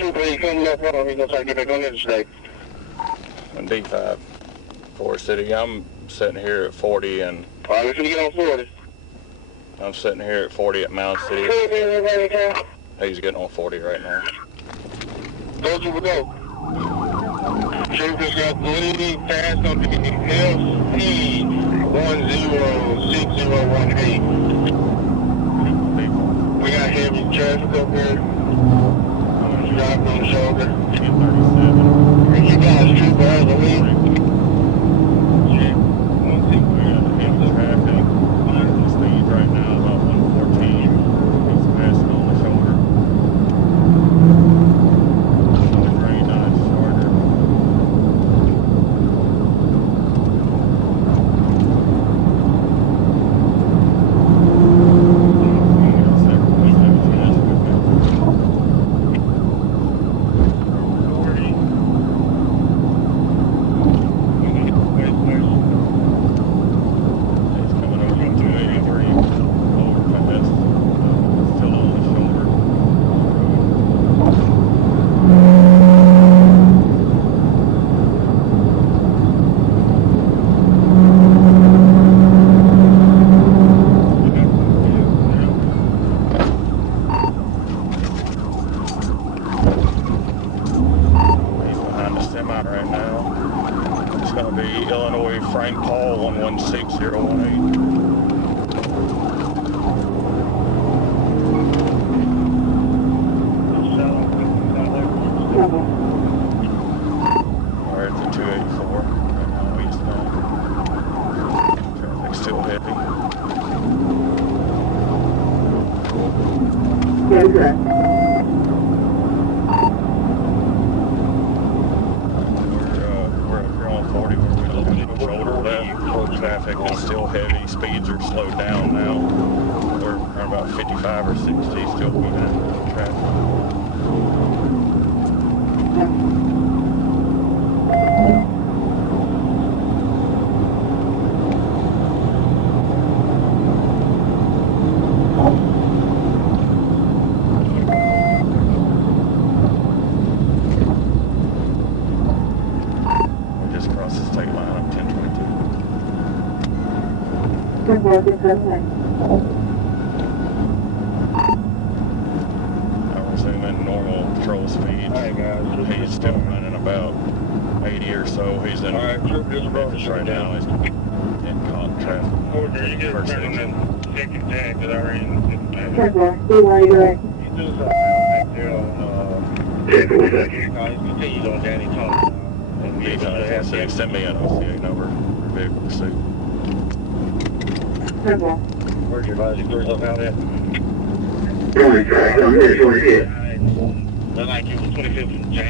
trooper, he coming up on him. He's gonna try to get back on the interstate. D5, Forest City. I'm sitting here at 40 and... Alright, we're gonna get on 40. I'm sitting here at 40 at Mound City. He's getting on 40 right now. Go, trooper, go. Troopers got lead fast on the LC 106018. We got heavy traffic up here. Driving on the shoulder. 1037. You guys, trooper, has the lead. Yeah, one thing we got heavy traffic. The speed right now is about 114. He's passing on the shoulder. Right now, it's going to be Illinois Frank Paul 116018. We're at the 284 right now, eastbound. Traffic's still heavy. Okay. Traffic is still heavy. Speeds are slowed down now. We're about 55 or 60 still behind traffic. We just crossed the state line up 1022. I'm assuming normal patrol speeds. Alright, guys. He's still running about 80 or so. He's in Memphis right now. He's in caught traffic. Order, you get turning that second jack that I ran. He's doing something back there on, he's continued on Danny Thompson. D5, send me an OCA number for vehicle pursuit. Where's your advisor? Where's up out at? I'm here. Look like it was 25th of January.